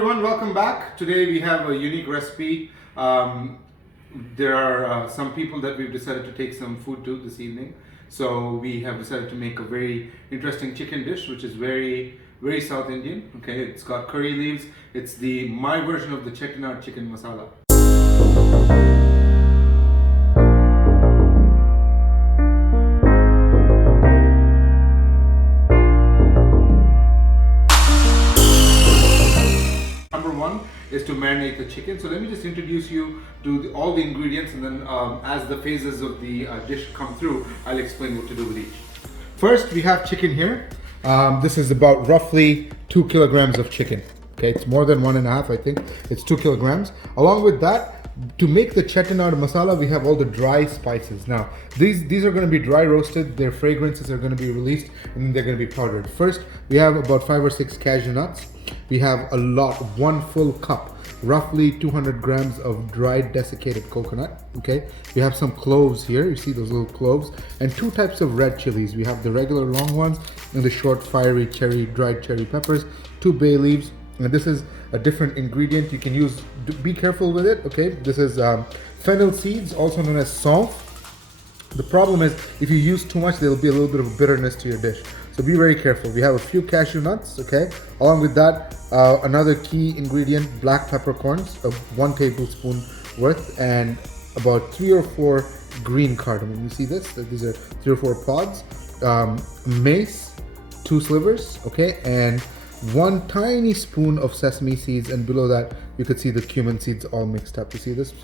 Everyone, welcome back. Today we have a unique recipe. There are some people that we've decided to take some food to this evening. So we have decided to make a very interesting chicken dish, which is very South Indian. Okay, it's got curry leaves. It's my version of the Chettinad chicken masala. Is to marinate the chicken. So let me just introduce you to all the ingredients, and then as the phases of the dish come through, I'll explain what to do with each. First, we have chicken here. This is about roughly 2 kilograms of chicken. Okay, it's more than 1.5, I think. It's 2 kilograms. Along with that, to make the Chettinad masala, we have all the dry spices. Now, these are going to be dry roasted. Their fragrances are going to be released, and then they're going to be powdered. First, we have about 5 or 6 cashew nuts. We have a lot, 1 full cup, roughly 200 grams of dried desiccated coconut. Okay, we have some cloves here. You see those little cloves, and 2 types of red chilies. We have the regular long ones and the short fiery dried cherry peppers. 2 bay leaves. And this is a different ingredient you can use. Be careful with it. Okay, this is fennel seeds, also known as saunf. The problem is if you use too much, there'll be a little bit of bitterness to your dish. So be very careful. We have a few cashew nuts, okay? Along with that, another key ingredient, black peppercorns, of 1 tablespoon worth, and about 3 or 4 green cardamom. You see this? These are 3 or 4 pods. Mace, 2 slivers, okay? And 1 tiny spoon of sesame seeds, and below that you could see the cumin seeds all mixed up. You see this?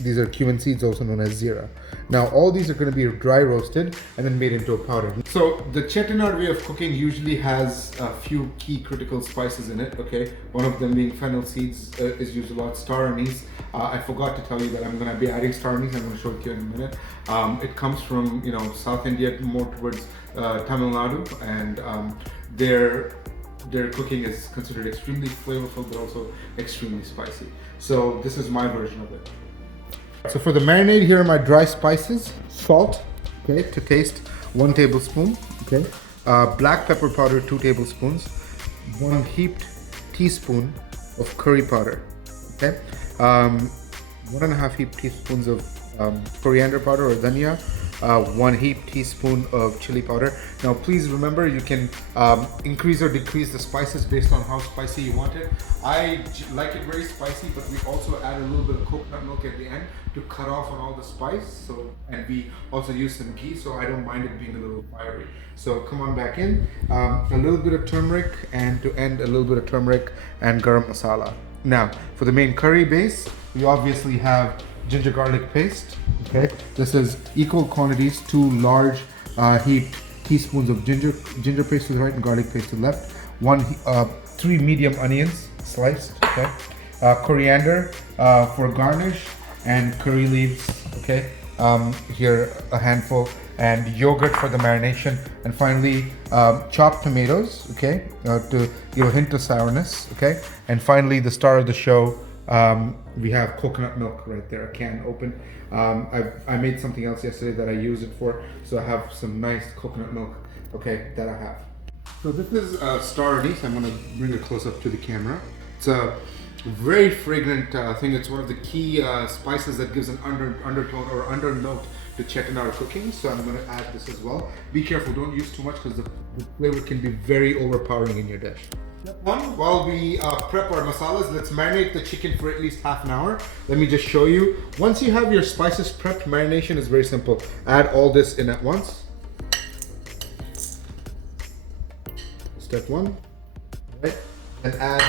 These are cumin seeds, also known as zira. Now all these are going to be dry roasted and then made into a powder. So the Chettinad way of cooking usually has a few key critical spices in it. Okay, one of them being fennel seeds is used a lot. Star anise. I forgot to tell you that I'm going to be adding star anise. I'm going to show it to you in a minute. It comes from South India, more towards Tamil Nadu, and their cooking is considered extremely flavorful, but also extremely spicy. So this is my version of it. So for the marinade, here are my dry spices. Salt, okay, to taste, 1 tablespoon, okay. Black pepper powder, 2 tablespoons. 1 heaped teaspoon of curry powder, okay. 1.5 heaped teaspoons of coriander powder or dhania. 1 heaped teaspoon of chili powder. Now please remember, you can increase or decrease the spices based on how spicy you want it. I like it very spicy, but we also add a little bit of coconut milk at the end to cut off on all the spice. And we also use some ghee, so I don't mind it being a little fiery. So come on back in. A little bit of turmeric, and to end, a little bit of turmeric and garam masala. Now for the main curry base, we obviously have ginger garlic paste. Okay, this is equal quantities, 2 large heaped teaspoons of ginger paste to the right and garlic paste to the left. 3 medium onions sliced. Okay, coriander for garnish, and curry leaves. Okay, here a handful, and yogurt for the marination, and finally chopped tomatoes. Okay, to give a hint of sourness. Okay, and finally the star of the show. We have coconut milk right there, a can open. I made something else yesterday that I use it for, so I have some nice coconut milk, okay, that I have. So this is star anise. I'm going to bring it close up to the camera. It's a very fragrant thing. It's one of the key spices that gives an undertone or undernote to Chettinad cooking, so I'm going to add this as well. Be careful, don't use too much, because the flavor can be very overpowering in your dish. While we prep our masalas, let's marinate the chicken for at least half an hour. Let me just show you. Once you have your spices prepped, marination is very simple. Add all this in at once. Step 1. Right. And add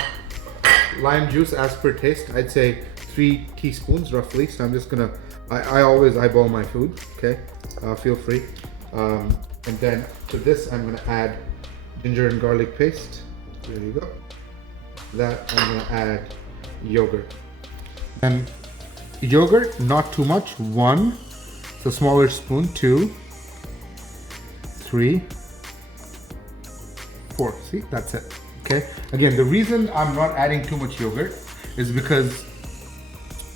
lime juice as per taste. I'd say 3 teaspoons roughly. So I'm just gonna, I always eyeball my food, okay? Feel free. And then to this, I'm gonna add ginger and garlic paste. There you go. That I'm gonna add yogurt. And yogurt, not too much. 1, so smaller spoon. 2, 3, 4. See, that's it. Okay. Again, the reason I'm not adding too much yogurt is because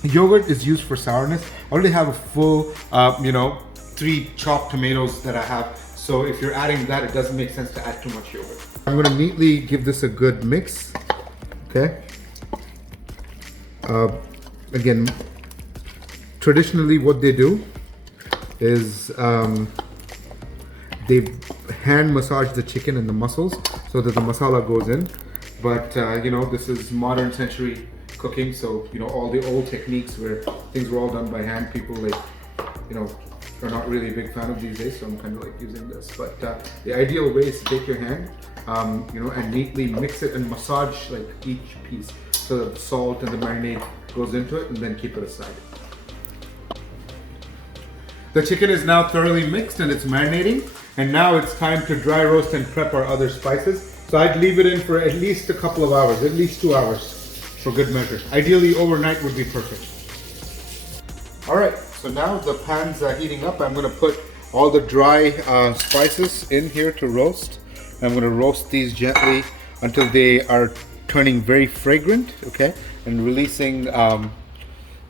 yogurt is used for sourness. I already have a full, 3 chopped tomatoes that I have. So if you're adding that, it doesn't make sense to add too much yogurt. I'm gonna neatly give this a good mix, okay? Again, traditionally what they do is they hand massage the chicken and the muscles so that the masala goes in. But you know, this is modern century cooking, so you know, all the old techniques where things were all done by hand, people like, you know, are not really a big fan of these days, so I'm kind of like using this. But the ideal way is to take your hand, you know, and neatly mix it and massage like each piece so that the salt and the marinade goes into it, and then keep it aside. The chicken is now thoroughly mixed and it's marinating, and now it's time to dry roast and prep our other spices. So I'd leave it in for at least a couple of hours, at least 2 hours for good measure. Ideally overnight would be perfect. All right, so now the pan's heating up. I'm gonna put all the dry spices in here to roast. I'm gonna roast these gently until they are turning very fragrant, okay? And releasing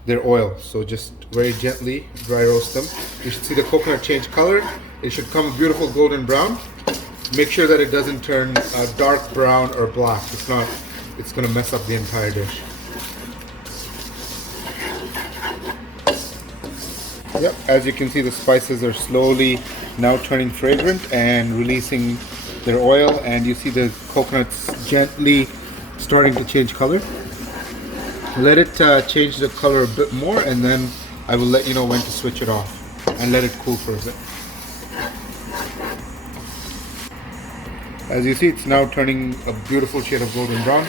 their oil. So just very gently dry roast them. You should see the coconut change color. It should come a beautiful golden brown. Make sure that it doesn't turn dark brown or black. If not, it's gonna mess up the entire dish. Yep, as you can see, the spices are slowly now turning fragrant and releasing their oil, and you see the coconuts gently starting to change color. Let it change the color a bit more, and then I will let you know when to switch it off and let it cool for a bit. As you see, it's now turning a beautiful shade of golden brown.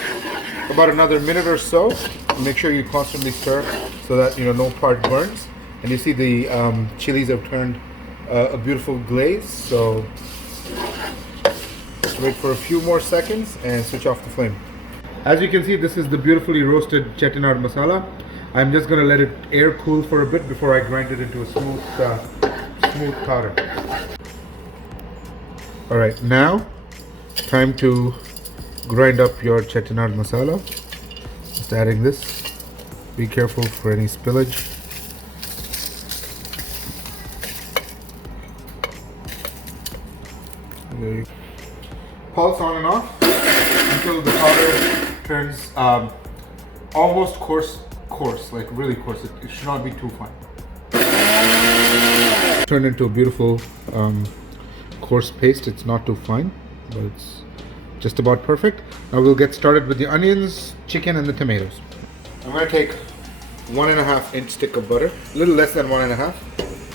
About another minute or so. Make sure you constantly stir so that, you know, no part burns. And you see the chilies have turned a beautiful glaze. So just wait for a few more seconds and switch off the flame. As you can see, this is the beautifully roasted Chettinad masala. I'm just going to let it air cool for a bit before I grind it into a smooth powder. All right, now time to grind up your Chettinad masala. Just adding this. Be careful for any spillage. Pulse on and off until the powder turns almost coarse, like really coarse. It should not be too fine. Turn into a beautiful coarse paste. It's not too fine, but it's just about perfect. Now we'll get started with the onions, chicken, and the tomatoes. I'm going to take 1.5 inch stick of butter, a little less than 1.5,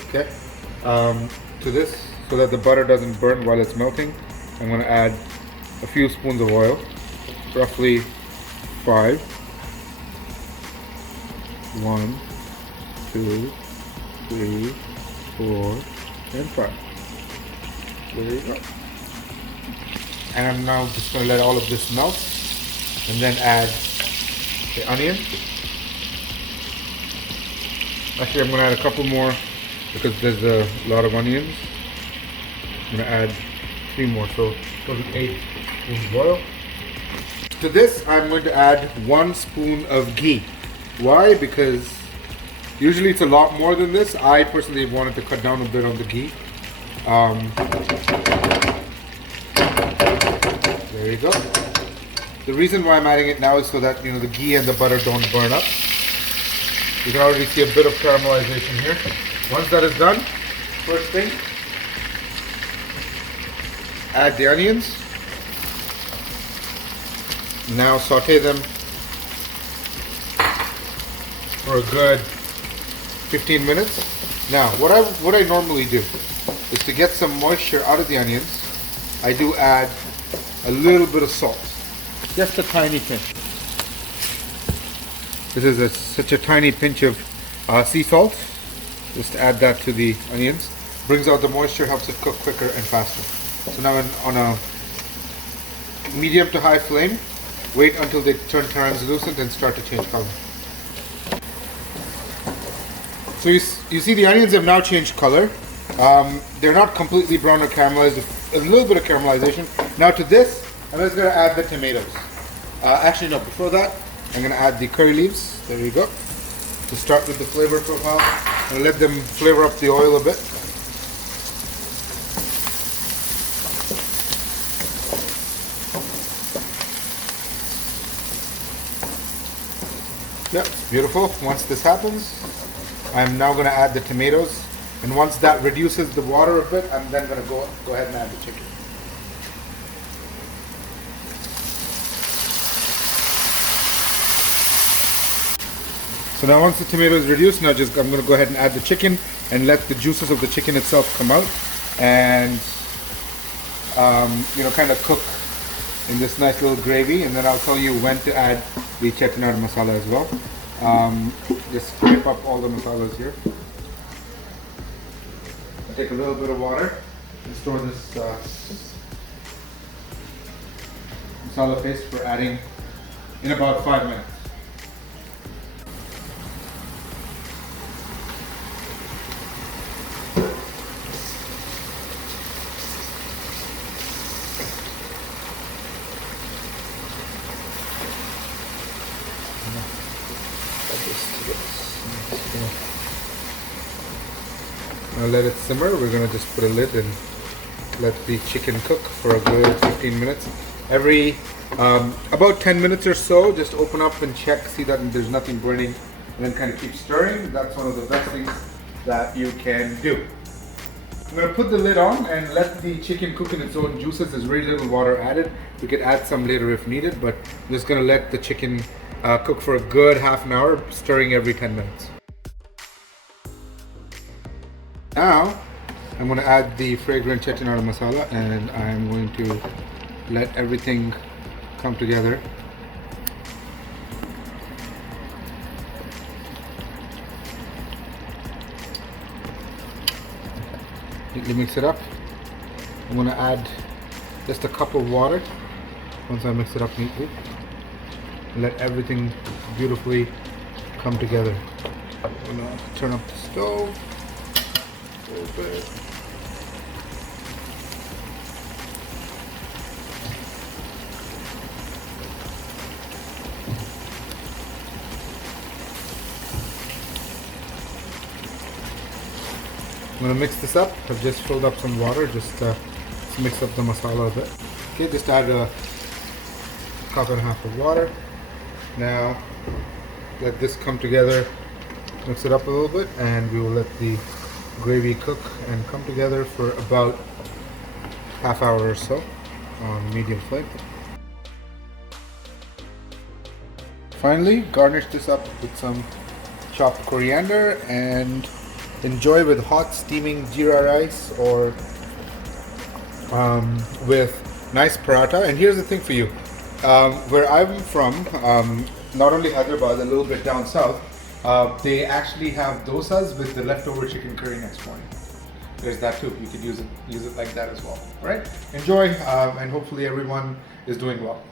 okay, to this, so that the butter doesn't burn while it's melting. I'm going to add a few spoons of oil, roughly 5. 1, 2, 3, 4, and 5. There you go. And I'm now just going to let all of this melt, and then add the onion. Actually, I'm going to add a couple more because there's a lot of onions. I'm going to add 3 more, so total 8 spoons of oil. To this, I'm going to add 1 spoon of ghee. Why? Because usually it's a lot more than this. I personally wanted to cut down a bit on the ghee. There you go. The reason why I'm adding it now is so that, you know, the ghee and the butter don't burn up. You can already see a bit of caramelization here. Once that is done, first thing, add the onions. Now saute them for a good 15 minutes. Now, what I normally do is to get some moisture out of the onions, I do add a little bit of salt, just a tiny pinch. This is such a tiny pinch of sea salt. Just add that to the onions. Brings out the moisture, helps it cook quicker and faster. So now on a medium to high flame, wait until they turn translucent and start to change color. So you see the onions have now changed color. They're not completely brown or caramelized, a little bit of caramelization. Now to this, I'm just going to add the tomatoes. Actually no, before that, I'm going to add the curry leaves. There you go. To start with the flavor profile, and let them flavor up the oil a bit. Yep, beautiful. Once this happens, I'm now going to add the tomatoes, and once that reduces the water a bit, I'm then going to go ahead and add the chicken. So now once the tomato is reduced, now I'm going to go ahead and add the chicken and let the juices of the chicken itself come out and kind of cook in this nice little gravy, and then I'll tell you when to add the Chettinad Masala as well. Just scrape up all the masalas here. I'll take a little bit of water and store this masala paste for adding in about 5 minutes. Now let it simmer. We're going to just put a lid and let the chicken cook for a good 15 minutes. Every about 10 minutes or so, just open up and check, see that there's nothing burning, and then kind of keep stirring. That's one of the best things that you can do. I'm going to put the lid on and let the chicken cook in its own juices. There's very little water added. We could add some later if needed, but I'm just going to let the chicken cook for a good half an hour, stirring every 10 minutes. Now, I'm going to add the fragrant Chettinad Masala, and I'm going to let everything come together. Neatly mix it up. I'm going to add just a cup of water once I mix it up neatly. Let everything beautifully come together. I'm going to turn up the stove a little bit. I'm going to mix this up. I've just filled up some water just to mix up the masala a bit. Okay, just add a cup and a half of water. Now let this come together, mix it up a little bit, and we will let the gravy cook and come together for about half hour or so on medium flame. Finally, garnish this up with some chopped coriander and enjoy with hot steaming jeera rice or with nice paratha. And here's the thing for you, where I'm from, not only Hyderabad, a little bit down south, they actually have dosas with the leftover chicken curry next morning. There's that too. You could use it like that as well. All right? Enjoy, and hopefully everyone is doing well.